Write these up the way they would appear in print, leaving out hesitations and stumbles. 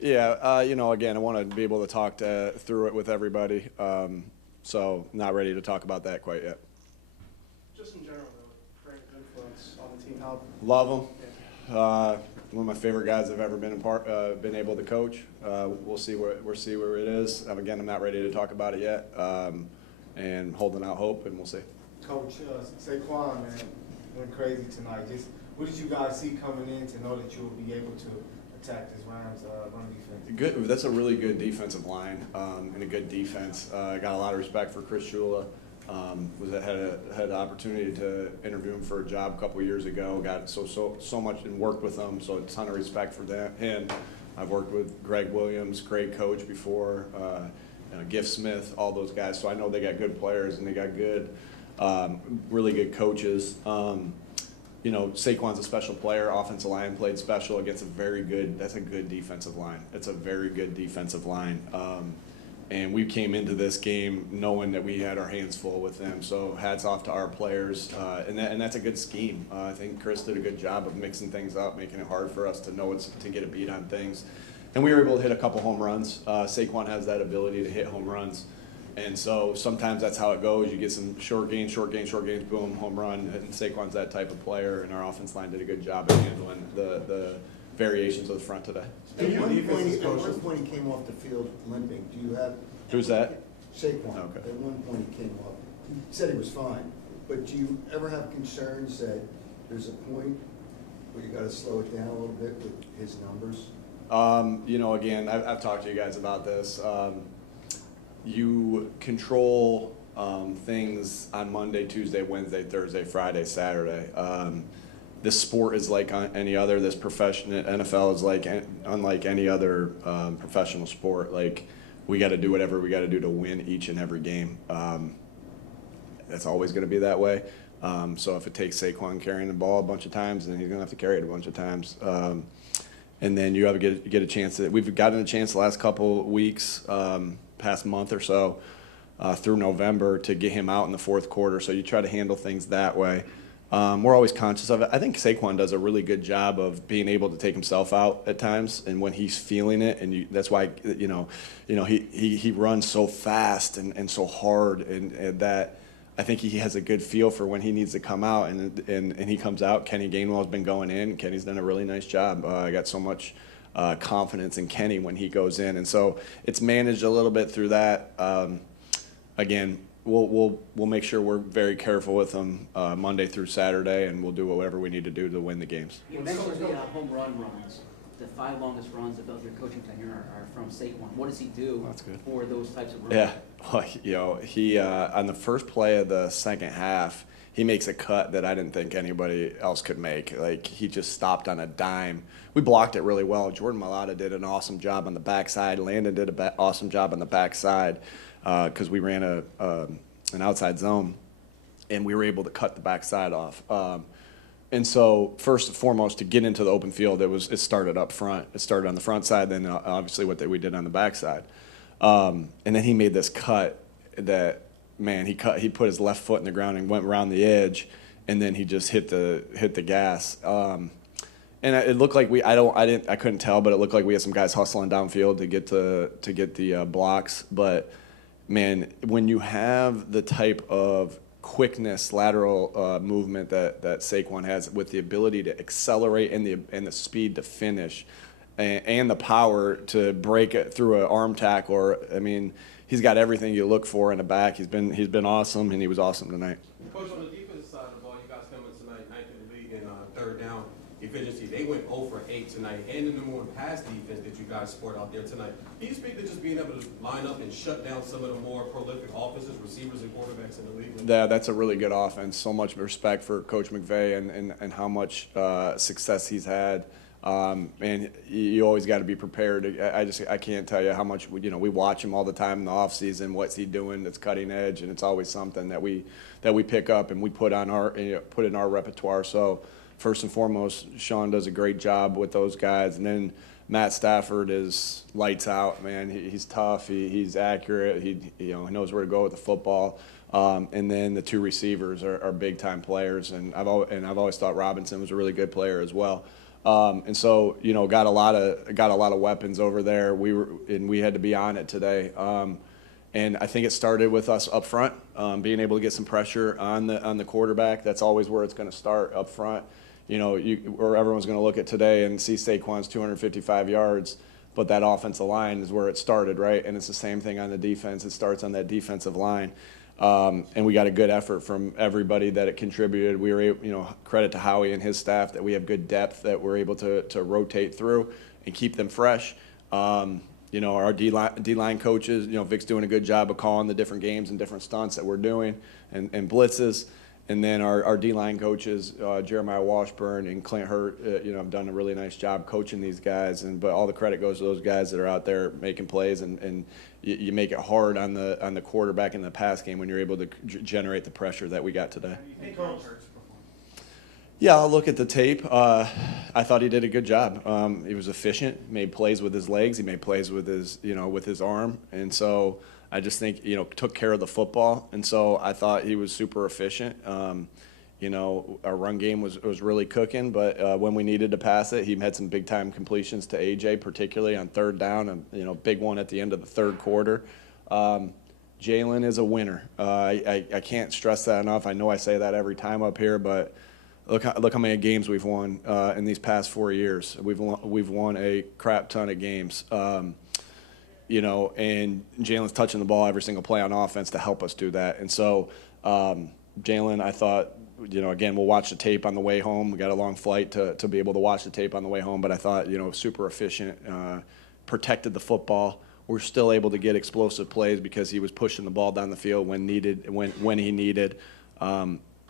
Yeah, again, I want to be able to talk through it with everybody. So not ready to talk about that quite yet. Just in general, though, Frank's influence on the team. How Love him. One of my favorite guys I've ever been able to coach. We'll see where it is. Again, I'm not ready to talk about it yet, and holding out hope, and we'll see. Coach, Saquon, man, went crazy tonight. Just what did you guys see coming in to know that you will be able to attack this Rams run defense? Good. That's a really good defensive line and a good defense. I got a lot of respect for Chris Shula. Had the opportunity to interview him for a job a couple of years ago. Got so much and worked with him, so a ton of respect for him. I've worked with Greg Williams, great coach before, Giff Smith, all those guys. So I know they got good players and they got good, really good coaches. Saquon's a special player. Offensive line played special against that's a good defensive line. It's a very good defensive line. And we came into this game knowing that we had our hands full with them. So hats off to our players. And that's a good scheme. I think Chris did a good job of mixing things up, making it hard for us to know to get a beat on things. And we were able to hit a couple home runs. Saquon has that ability to hit home runs. And so sometimes that's how it goes. You get some short gains, boom, home run. And Saquon's that type of player, and our offense line did a good job of handling the variations of the front today. At one point he came off the field limping. Do you have? Who's that? Saquon. Okay. At one point he came off. He said he was fine. But do you ever have concerns that there's a point where you got to slow it down a little bit with his numbers? Again, I've talked to you guys about this. You control things on Monday, Tuesday, Wednesday, Thursday, Friday, Saturday. This sport is like any other. This NFL is unlike any other professional sport. Like, we got to do whatever we got to do to win each and every game. That's always going to be that way. So if it takes Saquon carrying the ball a bunch of times, then he's going to have to carry it a bunch of times. And then you have to get a chance. We've gotten a chance the last couple weeks, past month or so, through November, to get him out in the fourth quarter. So you try to handle things that way. We're always conscious of it. I think Saquon does a really good job of being able to take himself out at times, and when he's feeling it, and that's why he runs so fast and so hard, and that I think he has a good feel for when he needs to come out, and he comes out. Kenny Gainwell's been going in. Kenny's done a really nice job. I got so much confidence in Kenny when he goes in, and so it's managed a little bit through that. Again, we'll make sure we're very careful with them Monday through Saturday, and we'll do whatever we need to do to win the games. You mentioned the home run runs. The 5 longest runs of your coaching tenure are from Saquon. What does he do for those types of runs? Yeah, well, he on the first play of the second half, he makes a cut that I didn't think anybody else could make. Like, he just stopped on a dime. We blocked it really well. Jordan Mailata did an awesome job on the backside. Landon did an awesome job on the backside because we ran an outside zone, and we were able to cut the backside off. And so, first and foremost, to get into the open field, it started up front. It started on the front side, then obviously what we did on the backside. And then he made this cut that, man, he put his left foot in the ground and went around the edge, and then he just hit the gas. And it looked like I couldn't tell, but it looked like we had some guys hustling downfield to get the blocks. But man, when you have the type of quickness, lateral movement that Saquon has, with the ability to accelerate and the speed to finish, and the power to break it through an arm tackle, he's got everything you look for in a back. He's been awesome, and he was awesome tonight. Coach, on the defensive side of the ball, you guys coming tonight, 9th in the league in third down efficiency. They went 0 for 8 tonight, and the number 1 pass defense that you guys sport out there tonight. Can you speak to just being able to line up and shut down some of the more prolific offenses, receivers, and quarterbacks in the league? Yeah, that's a really good offense. So much respect for Coach McVay and how much success he's had. And you always got to be prepared. I can't tell you how much we watch him all the time in the off season. What's he doing that's cutting edge, and it's always something that we pick up and we put in our repertoire. So first and foremost, Sean does a great job with those guys, and then Matt Stafford is lights out, man. He's tough. He's accurate. He knows where to go with the football. And then the 2 receivers are big time players, and I've always thought Robinson was a really good player as well. And so, you know, got a lot of weapons over there. We had to be on it today. And I think it started with us up front, being able to get some pressure on the quarterback. That's always where it's going to start, up front. You know, or everyone's going to look at today and see Saquon's 255 yards, but that offensive line is where it started, right? And it's the same thing on the defense. It starts on that defensive line. And we got a good effort from everybody that it contributed. We were able, you know, credit to Howie and his staff that we have good depth that we're able to rotate through and keep them fresh. You know, our D-line coaches, you know, Vic's doing a good job of calling the different games and different stunts that we're doing and blitzes. And then our D-line coaches, Jeremiah Washburn and Clint Hurt, you know, have done a really nice job coaching these guys. But all the credit goes to those guys that are out there making plays, and you make it hard on the quarterback in the pass game when you're able to generate the pressure that we got today. Yeah, I'll look at the tape. I thought he did a good job. He was efficient, made plays with his legs, he made plays with his arm, and so I just think, you know, took care of the football, and so I thought he was super efficient. You know, our run game was really cooking, but when we needed to pass it, he had some big time completions to AJ, particularly on third down, and you know, big one at the end of the third quarter. Jalen is a winner. I can't stress that enough. I know I say that every time up here, but look how many games we've won in these past 4 years. We've won a crap ton of games. You know, and Jalen's touching the ball every single play on offense to help us do that. And so, Jalen, I thought, you know, again, we'll watch the tape on the way home. We got a long flight to be able to watch the tape on the way home, but I thought, you know, super efficient, protected the football. We're still able to get explosive plays because he was pushing the ball down the field when needed, when he needed.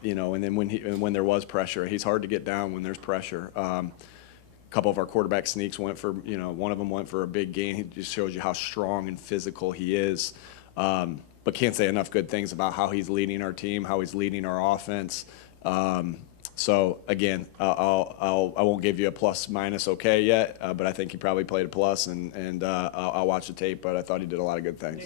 You know, and then when there was pressure, he's hard to get down when there's pressure. A couple of our quarterback sneaks went for, you know, one of them went for a big gain. He just shows you how strong and physical he is. But can't say enough good things about how he's leading our team, how he's leading our offense. So again, I won't give you a plus minus okay yet, but I think he probably played a plus, and I'll watch the tape. But I thought he did a lot of good things.